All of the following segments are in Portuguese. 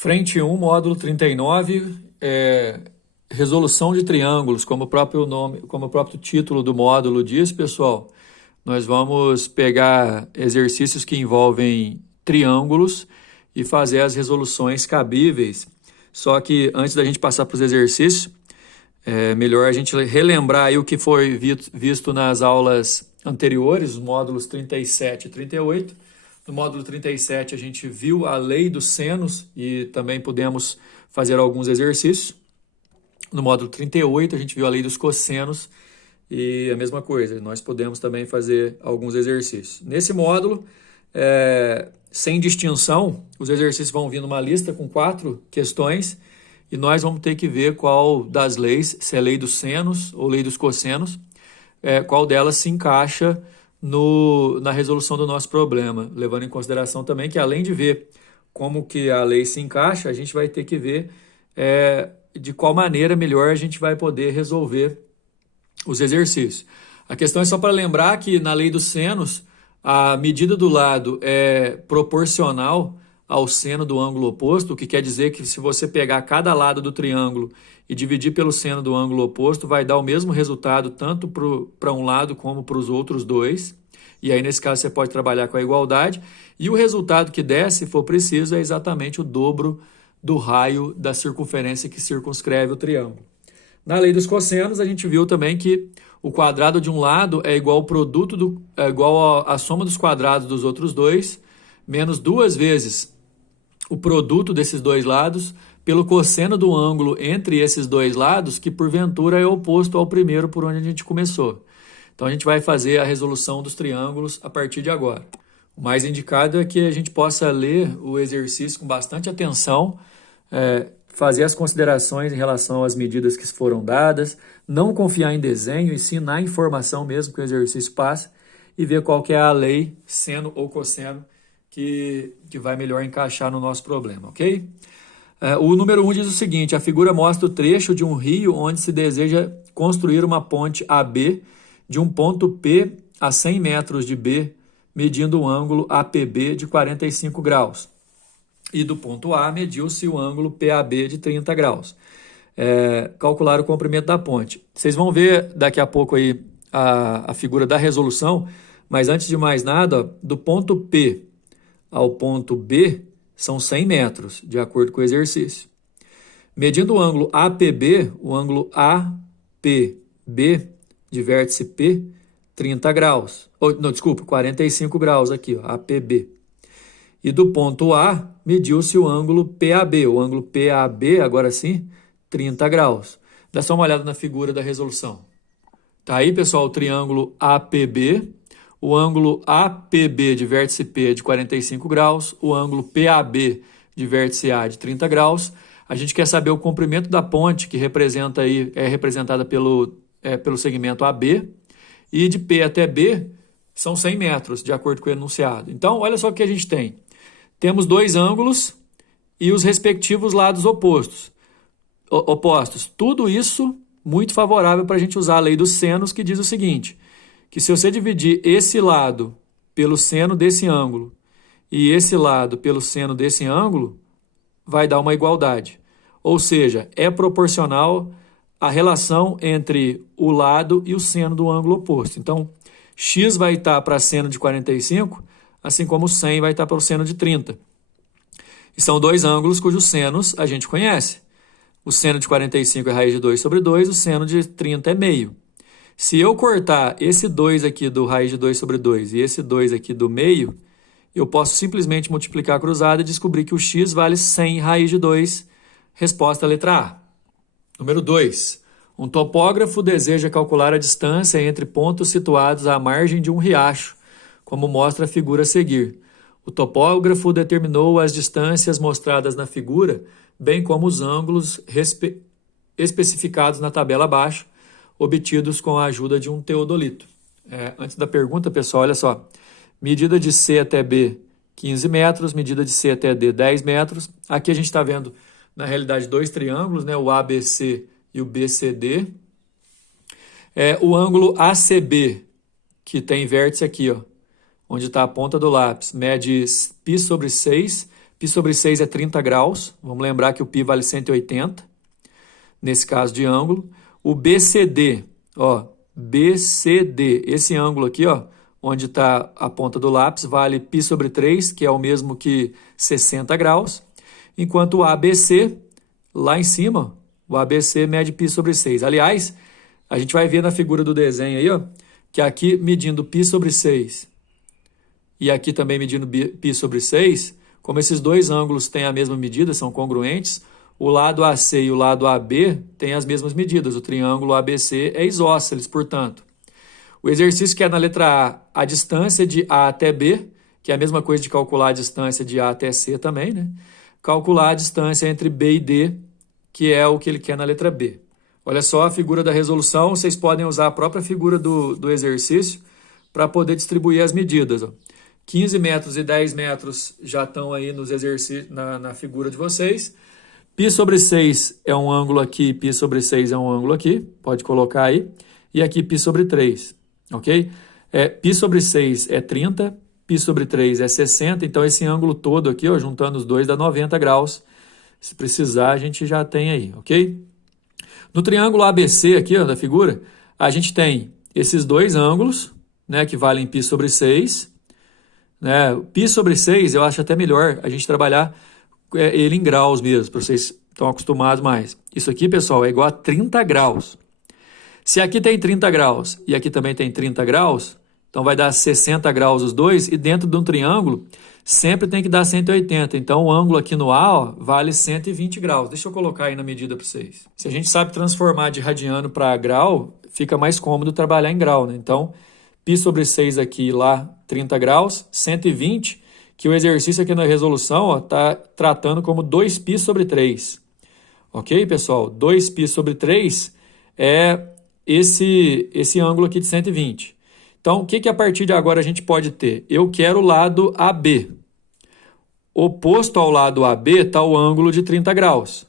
Frente 1, módulo 39, resolução de triângulos, como o próprio nome, como o próprio título do módulo diz, pessoal. Nós vamos pegar exercícios que envolvem triângulos e fazer as resoluções cabíveis. Só que antes da gente passar para os exercícios, é melhor a gente relembrar aí o que foi visto nas aulas anteriores, os módulos 37 e 38. No módulo 37 a gente viu a lei dos senos e também pudemos fazer alguns exercícios. No módulo 38 a gente viu a lei dos cossenos e a mesma coisa, nós podemos também fazer alguns exercícios. Nesse módulo, sem distinção, os exercícios vão vir numa lista com 4 questões e nós vamos ter que ver qual das leis, se é lei dos senos ou lei dos cossenos, qual delas se encaixa na resolução do nosso problema, levando em consideração também que além de ver como que a lei se encaixa, a gente vai ter que ver de qual maneira melhor a gente vai poder resolver os exercícios. A questão é só para lembrar que na lei dos senos, a medida do lado é proporcional ao seno do ângulo oposto, o que quer dizer que se você pegar cada lado do triângulo e dividir pelo seno do ângulo oposto, vai dar o mesmo resultado tanto para um lado como para os outros dois. E aí, nesse caso, você pode trabalhar com a igualdade. E o resultado que der, se for preciso, é exatamente o dobro do raio da circunferência que circunscreve o triângulo. Na lei dos cossenos, a gente viu também que o quadrado de um lado é igual ao produto igual à soma dos quadrados dos outros dois, menos 2 vezes o produto desses dois lados pelo cosseno do ângulo entre esses dois lados, que porventura é oposto ao primeiro por onde a gente começou. Então a gente vai fazer a resolução dos triângulos a partir de agora. O mais indicado é que a gente possa ler o exercício com bastante atenção, fazer as considerações em relação às medidas que foram dadas, não confiar em desenho e sim na informação mesmo que o exercício passa e ver qual que é a lei, seno ou cosseno, que vai melhor encaixar no nosso problema, ok? O número 1 diz o seguinte: a figura mostra o trecho de um rio onde se deseja construir uma ponte AB de um ponto P a 100 metros de B, medindo o ângulo APB de 45 graus. E do ponto A mediu-se o ângulo PAB de 30 graus. Calcular o comprimento da ponte. Vocês vão ver daqui a pouco aí a figura da resolução, mas antes de mais nada, ó, do ponto P ao ponto B são 100 metros, de acordo com o exercício. Medindo o ângulo APB, o ângulo APB de vértice P, 30 graus. Não, desculpa, 45 graus aqui, ó, APB. E do ponto A, mediu-se o ângulo PAB. O ângulo PAB, agora sim, 30 graus. Dá só uma olhada na figura da resolução. Tá aí, pessoal, o triângulo APB. O ângulo APB de vértice P é de 45 graus. O ângulo PAB de vértice A de 30 graus. A gente quer saber o comprimento da ponte, que é representada pelo segmento AB. E de P até B são 100 metros, de acordo com o enunciado. Então, olha só o que a gente tem. Temos 2 ângulos e os respectivos lados opostos. Tudo isso muito favorável para a gente usar a lei dos senos, que diz o seguinte, que se você dividir esse lado pelo seno desse ângulo e esse lado pelo seno desse ângulo, vai dar uma igualdade. Ou seja, é proporcional a relação entre o lado e o seno do ângulo oposto. Então, x vai estar para seno de 45, assim como 100 vai estar para o seno de 30. E são 2 ângulos cujos senos a gente conhece. O seno de 45 é raiz de 2 sobre 2, o seno de 30 é meio. Se eu cortar esse 2 aqui do raiz de 2 sobre 2 e esse 2 aqui do meio, eu posso simplesmente multiplicar a cruzada e descobrir que o x vale 100 raiz de 2. Resposta letra A. Número 2. Um topógrafo deseja calcular a distância entre pontos situados à margem de um riacho, como mostra a figura a seguir. O topógrafo determinou as distâncias mostradas na figura, bem como os ângulos especificados na tabela abaixo, obtidos com a ajuda de um teodolito. Antes da pergunta, pessoal, olha só. Medida de C até B, 15 metros. Medida de C até D, 10 metros. Aqui a gente está vendo, na realidade, 2 triângulos, né? O ABC e o BCD. O ângulo ACB, que tem vértice aqui, ó, onde está a ponta do lápis, mede π sobre 6 π sobre 6 é 30 graus. Vamos lembrar que o π vale 180, nesse caso de ângulo. O BCD, ó, BCD, esse ângulo aqui, ó, onde está a ponta do lápis, vale π sobre 3, que é o mesmo que 60 graus. Enquanto o ABC, lá em cima, o ABC mede π sobre 6. Aliás, a gente vai ver na figura do desenho aí, ó, que aqui medindo π sobre 6 e aqui também medindo π sobre 6, como esses dois ângulos têm a mesma medida, são congruentes, o lado AC e o lado AB têm as mesmas medidas. O triângulo ABC é isósceles, portanto. O exercício que é na letra A distância de A até B, que é a mesma coisa de calcular a distância de A até C também, né? Calcular a distância entre B e D, que é o que ele quer na letra B. Olha só a figura da resolução, vocês podem usar a própria figura do exercício para poder distribuir as medidas. Ó. 15 metros e 10 metros já estão aí nos exercícios, na figura de vocês. π sobre 6 é um ângulo aqui, π sobre 6 é um ângulo aqui, pode colocar aí. E aqui π sobre 3, ok? π sobre 6 é 30, π sobre 3 é 60, então esse ângulo todo aqui, ó, juntando os dois, dá 90 graus. Se precisar, a gente já tem aí, ok? No triângulo ABC aqui, ó, da figura, a gente tem esses dois ângulos, né, que valem π sobre 6. Né? π sobre 6 eu acho até melhor a gente trabalhar ele em graus mesmo, para vocês estão acostumados mais. Isso aqui, pessoal, é igual a 30 graus. Se aqui tem 30 graus e aqui também tem 30 graus, então vai dar 60 graus os dois, e dentro de um triângulo sempre tem que dar 180. Então o ângulo aqui no A, ó, vale 120 graus. Deixa eu colocar aí na medida para vocês. Se a gente sabe transformar de radiano para grau, fica mais cômodo trabalhar em grau, né? Então, π sobre 6 aqui, lá 30 graus, 120, que o exercício aqui na resolução está tratando como 2π sobre 3. Ok, pessoal? 2π sobre 3 é esse ângulo aqui de 120. Então, o que a partir de agora a gente pode ter? Eu quero o lado AB. Oposto ao lado AB está o ângulo de 30 graus.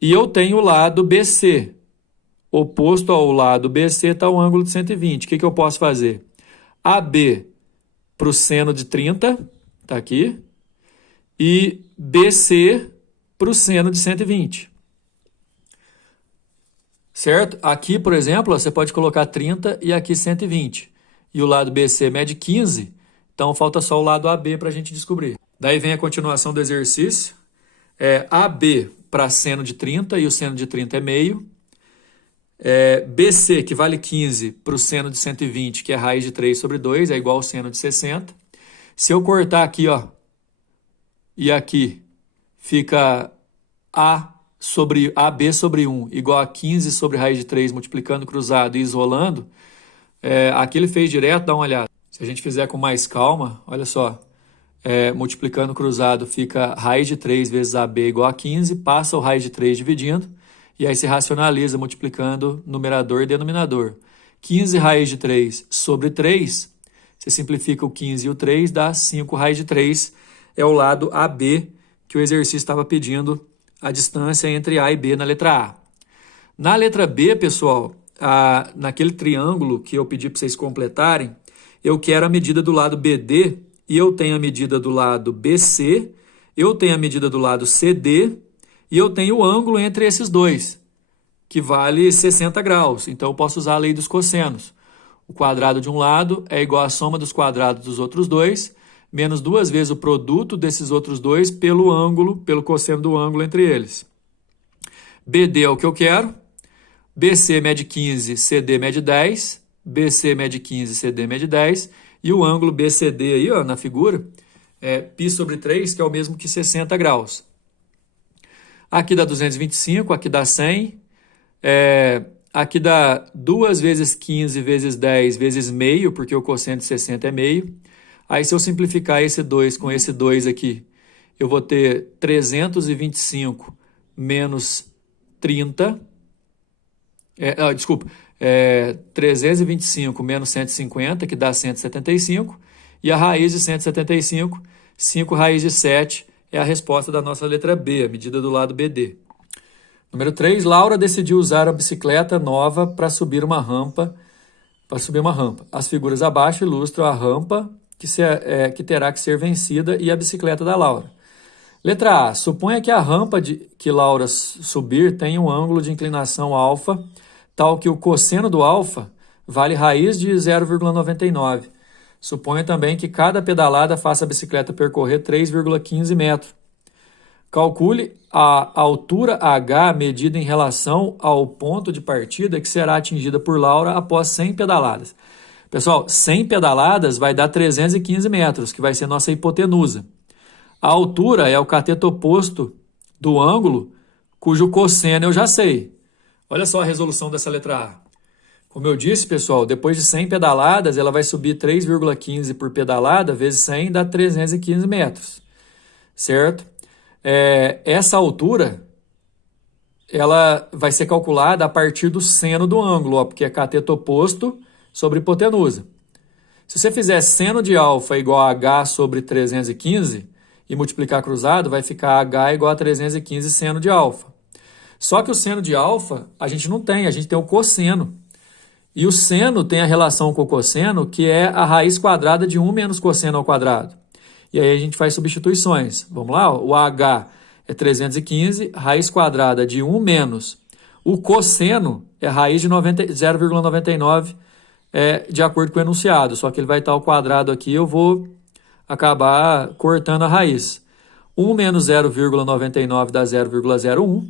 E eu tenho o lado BC. Oposto ao lado BC está o ângulo de 120. O que eu posso fazer? AB para o seno de 30, está aqui, e BC para o seno de 120. Certo? Aqui, por exemplo, você pode colocar 30 e aqui 120. E o lado BC mede 15, então falta só o lado AB para a gente descobrir. Daí vem a continuação do exercício. AB para seno de 30, e o seno de 30 é meio. BC, que vale 15, para o seno de 120, que é raiz de 3 sobre 2, é igual ao seno de 60. Se eu cortar aqui, ó, e aqui, fica AB sobre 1 igual a 15 sobre raiz de 3, multiplicando cruzado e isolando. Aqui ele fez direto, dá uma olhada. Se a gente fizer com mais calma, olha só, multiplicando cruzado fica raiz de 3 vezes AB igual a 15, passa o raiz de 3 dividindo, e aí se racionaliza multiplicando numerador e denominador. 15 raiz de 3 sobre 3, você simplifica o 15 e o 3, dá 5 raiz de 3, é o lado AB que o exercício estava pedindo a distância entre A e B na letra A. Na letra B, pessoal, naquele triângulo que eu pedi para vocês completarem, eu quero a medida do lado BD, e eu tenho a medida do lado BC, eu tenho a medida do lado CD, e eu tenho o ângulo entre esses dois, que vale 60 graus. Então, eu posso usar a lei dos cossenos. O quadrado de um lado é igual à soma dos quadrados dos outros dois, menos 2 vezes o produto desses outros dois pelo ângulo, pelo cosseno do ângulo entre eles. BD é o que eu quero. BC mede 15, CD mede 10. BC mede 15, CD mede 10. E o ângulo BCD aí, ó, na figura, é π sobre 3, que é o mesmo que 60 graus. Aqui dá 225, aqui dá 100. Aqui dá 2 vezes 15 vezes 10 vezes meio, porque o cosseno de 60 é meio. Aí, se eu simplificar esse 2 com esse 2 aqui, eu vou ter 325 menos 30. 325 menos 150, que dá 175. E a raiz de 175, 5 raiz de 7, é a resposta da nossa letra B, a medida do lado BD. Número 3, Laura decidiu usar a bicicleta nova para subir uma rampa. As figuras abaixo ilustram a rampa que terá que ser vencida e a bicicleta da Laura. Letra A. Suponha que a rampa que Laura subir tem um ângulo de inclinação alfa, tal que o cosseno do alfa vale raiz de 0,99. Suponha também que cada pedalada faça a bicicleta percorrer 3,15 metros. Calcule a altura H medida em relação ao ponto de partida que será atingida por Laura após 100 pedaladas. Pessoal, 100 pedaladas vai dar 315 metros, que vai ser nossa hipotenusa. A altura é o cateto oposto do ângulo, cujo cosseno eu já sei. Olha só a resolução dessa letra A. Como eu disse, pessoal, depois de 100 pedaladas, ela vai subir 3,15 por pedalada, vezes 100, dá 315 metros. Certo? Essa altura, ela vai ser calculada a partir do seno do ângulo, ó, porque é cateto oposto sobre hipotenusa. Se você fizer seno de alfa igual a H sobre 315 e multiplicar cruzado, vai ficar H igual a 315 seno de alfa. Só que o seno de alfa a gente não tem, a gente tem o cosseno. E o seno tem a relação com o cosseno, que é a raiz quadrada de 1 menos cosseno ao quadrado. E aí a gente faz substituições. Vamos lá? O H é 315, raiz quadrada de 1 menos. O cosseno é raiz de 0,99, de acordo com o enunciado. Só que ele vai estar ao quadrado aqui, eu vou acabar cortando a raiz. 1 menos 0,99 dá 0,01.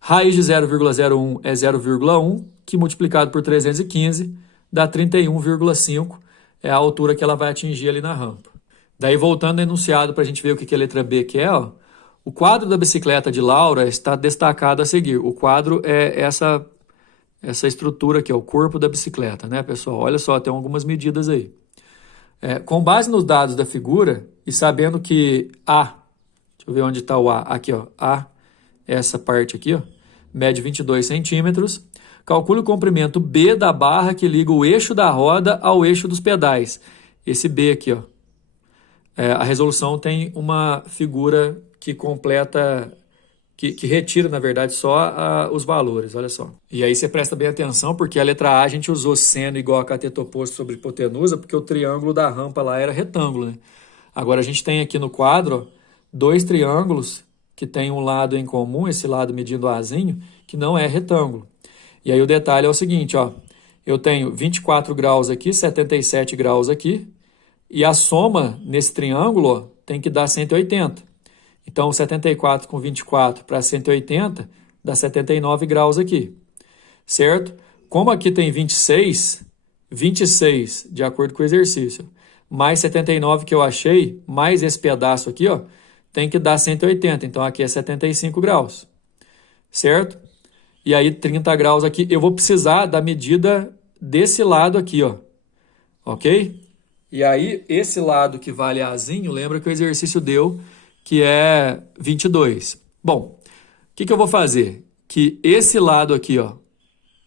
Raiz de 0,01 é 0,1, que multiplicado por 315 dá 31,5. É a altura que ela vai atingir ali na rampa. Daí, voltando ao enunciado para a gente ver o que a letra B quer, ó, o quadro da bicicleta de Laura está destacado a seguir. O quadro é essa estrutura aqui, ó, o corpo da bicicleta, né, pessoal? Olha só, tem algumas medidas aí. Com base nos dados da figura e sabendo que A, deixa eu ver onde está o A, aqui, ó, A, essa parte aqui, ó, mede 22 centímetros, calcule o comprimento B da barra que liga o eixo da roda ao eixo dos pedais. Esse B aqui, ó. A resolução tem uma figura que completa, que retira, na verdade, só os valores, olha só. E aí você presta bem atenção, porque a letra A a gente usou seno igual a cateto oposto sobre hipotenusa, porque o triângulo da rampa lá era retângulo, né? Agora a gente tem aqui no quadro, ó, dois triângulos que tem um lado em comum, esse lado medindo Azinho, que não é retângulo. E aí o detalhe é o seguinte, ó, eu tenho 24 graus aqui, 77 graus aqui, e a soma nesse triângulo, ó, tem que dar 180. Então, 74 com 24 para 180 dá 79 graus aqui, certo? Como aqui tem 26, de acordo com o exercício, mais 79 que eu achei, mais esse pedaço aqui, ó, tem que dar 180. Então, aqui é 75 graus, certo? E aí, 30 graus aqui. Eu vou precisar da medida desse lado aqui, ó, ok? E aí, esse lado que vale Azinho, lembra que o exercício deu que é 22. Bom, o que eu vou fazer? Que esse lado aqui, ó,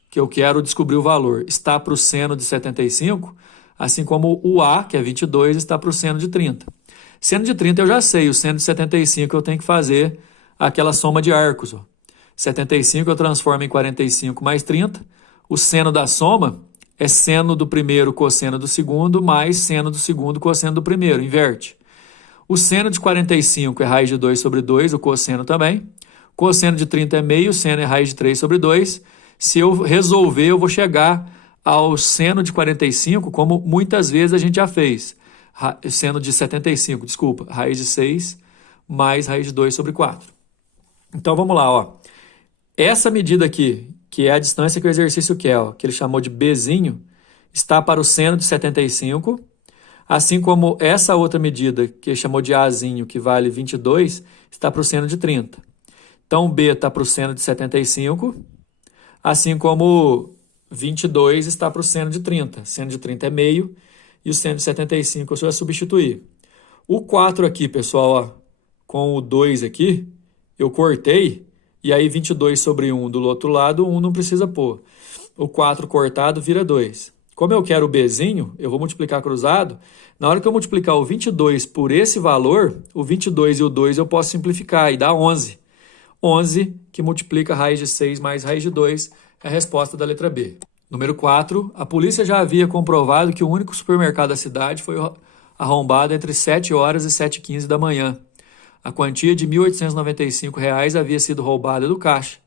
que eu quero descobrir o valor, está para o seno de 75, assim como o A, que é 22, está para o seno de 30. Seno de 30 eu já sei, o seno de 75 eu tenho que fazer aquela soma de arcos, ó. 75 eu transformo em 45 mais 30. O seno da soma é seno do primeiro cosseno do segundo mais seno do segundo cosseno do primeiro, inverte. O seno de 45 é raiz de 2 sobre 2, o cosseno também. Cosseno de 30 é meio, seno é raiz de 3 sobre 2. Se eu resolver, eu vou chegar ao seno de 45, como muitas vezes a gente já fez. Seno de 75, desculpa, raiz de 6 mais raiz de 2 sobre 4. Então, vamos lá, ó. Essa medida aqui, que é a distância que o exercício quer, ó, que ele chamou de Bzinho, está para o seno de 75, assim como essa outra medida, que ele chamou de Azinho, que vale 22, está para o seno de 30. Então, B está para o seno de 75, assim como 22 está para o seno de 30. Seno de 30 é meio, e o seno de 75 eu só ia substituir. O 4 aqui, pessoal, ó, com o 2 aqui, eu cortei, e aí 22 sobre 1 do outro lado, 1 não precisa pôr. O 4 cortado vira 2. Como eu quero o Bzinho, eu vou multiplicar cruzado. Na hora que eu multiplicar o 22 por esse valor, o 22 e o 2 eu posso simplificar e dá 11. 11, que multiplica raiz de 6 mais raiz de 2, é a resposta da letra B. Número 4, a polícia já havia comprovado que o único supermercado da cidade foi arrombado entre 7 horas e 7h15 da manhã. A quantia de R$ 1.895 havia sido roubada do caixa.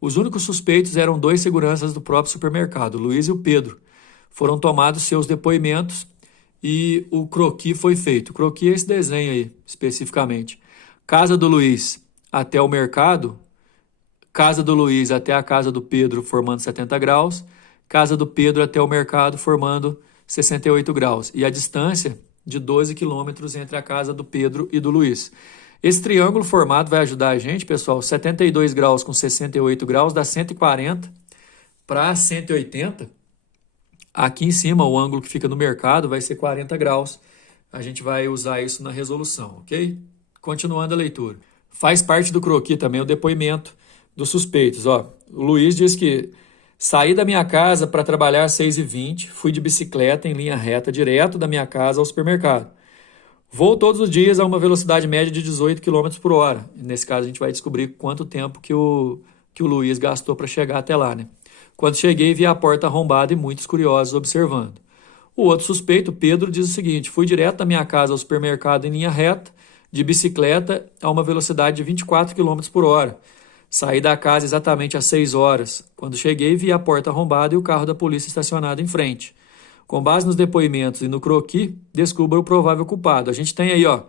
Os únicos suspeitos eram 2 seguranças do próprio supermercado, o Luiz e o Pedro. Foram tomados seus depoimentos e o croquis foi feito. O croquis é esse desenho aí, especificamente. Casa do Luiz até o mercado, casa do Luiz até a casa do Pedro, formando 70 graus, casa do Pedro até o mercado, formando 68 graus. E a distância de 12 quilômetros entre a casa do Pedro e do Luiz. Esse triângulo formado vai ajudar a gente, pessoal, 72 graus com 68 graus dá 140 para 180. Aqui em cima, o ângulo que fica no mercado vai ser 40 graus. A gente vai usar isso na resolução, ok? Continuando a leitura. Faz parte do croquis também o depoimento dos suspeitos. Ó, o Luiz diz que saí da minha casa para trabalhar às 6h20, fui de bicicleta em linha reta direto da minha casa ao supermercado. Vou todos os dias a uma velocidade média de 18 km por hora. Nesse caso, a gente vai descobrir quanto tempo que o Luiz gastou para chegar até lá, né? Quando cheguei, vi a porta arrombada e muitos curiosos observando. O outro suspeito, Pedro, diz o seguinte: fui direto da minha casa ao supermercado em linha reta, de bicicleta, a uma velocidade de 24 km por hora. Saí da casa exatamente às 6 horas. Quando cheguei, vi a porta arrombada e o carro da polícia estacionado em frente. Com base nos depoimentos e no croquis, descubra o provável culpado. A gente tem aí, ó,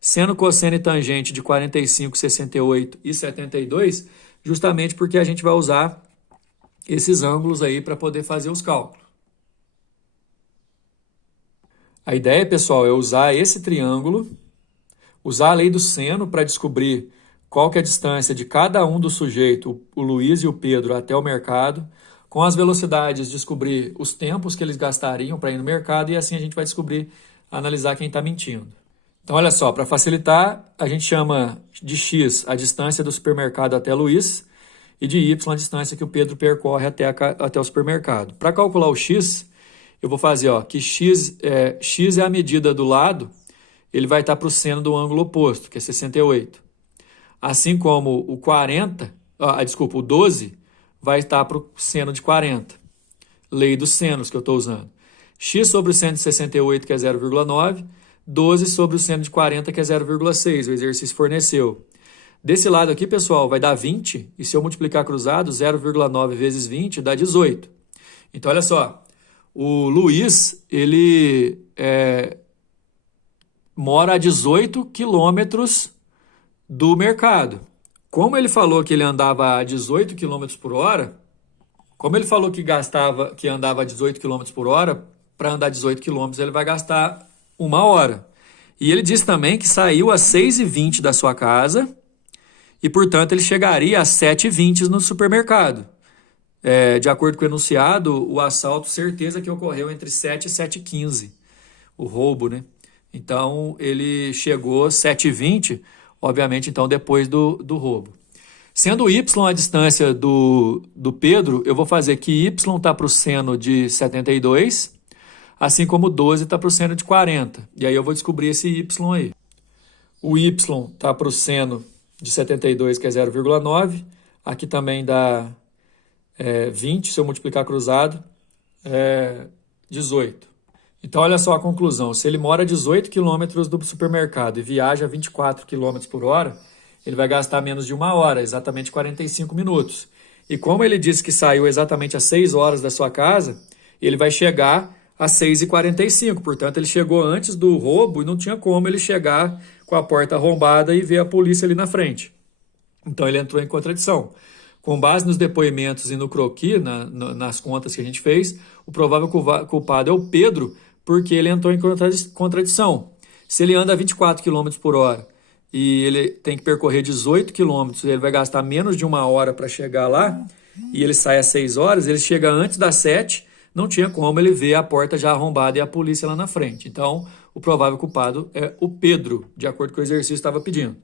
seno, cosseno e tangente de 45, 68 e 72, justamente porque a gente vai usar esses ângulos aí para poder fazer os cálculos. A ideia, pessoal, é usar esse triângulo, usar a lei do seno para descobrir qual que é a distância de cada um do sujeito, o Luiz e o Pedro, até o mercado. Com as velocidades, descobrir os tempos que eles gastariam para ir no mercado e assim a gente vai descobrir, analisar quem está mentindo. Então, olha só, para facilitar, a gente chama de X a distância do supermercado até Luiz e de Y a distância que o Pedro percorre até o supermercado. Para calcular o X, eu vou fazer ó, que X é a medida do lado, ele vai estar para o seno do ângulo oposto, que é 68. Assim como o 40, o 12, vai estar para o seno de 40. Lei dos senos que eu estou usando. X sobre o seno de 68, que é 0,9. 12 sobre o seno de 40, que é 0,6. O exercício forneceu. Desse lado aqui, pessoal, vai dar 20. E se eu multiplicar cruzado, 0,9 vezes 20 dá 18. Então, olha só. O Luiz, ele mora a 18 quilômetros do mercado. Como ele falou que ele andava a 18 km por hora, como ele falou que andava a 18 km por hora, para andar 18 km ele vai gastar 1 hora. E ele disse também que saiu às 6h20 da sua casa e, portanto, ele chegaria às 7h20 no supermercado. De acordo com o enunciado, o assalto, certeza que ocorreu entre 7 e 7h15, o roubo, né? Então, ele chegou às 7h20, obviamente, então, depois do roubo. Sendo y a distância do Pedro, eu vou fazer que y está para o seno de 72, assim como 12 está para o seno de 40. E aí eu vou descobrir esse y aí. O y está para o seno de 72, que é 0,9. Aqui também dá 20, se eu multiplicar cruzado, 18. Então, olha só a conclusão. Se ele mora a 18 km do supermercado e viaja a 24 km por hora, ele vai gastar menos de 1 hora, exatamente 45 minutos. E como ele disse que saiu exatamente às 6 horas da sua casa, ele vai chegar às 6h45. Portanto, ele chegou antes do roubo e não tinha como ele chegar com a porta arrombada e ver a polícia ali na frente. Então, ele entrou em contradição. Com base nos depoimentos e no croquis, nas contas que a gente fez, o provável culpado é o Pedro, porque ele entrou em contradição. Se ele anda a 24 km por hora e ele tem que percorrer 18 km, ele vai gastar menos de 1 hora para chegar lá, e ele sai às 6 horas, ele chega antes das 7, não tinha como ele ver a porta já arrombada e a polícia lá na frente. Então, o provável culpado é o Pedro, de acordo com o exercício que estava pedindo.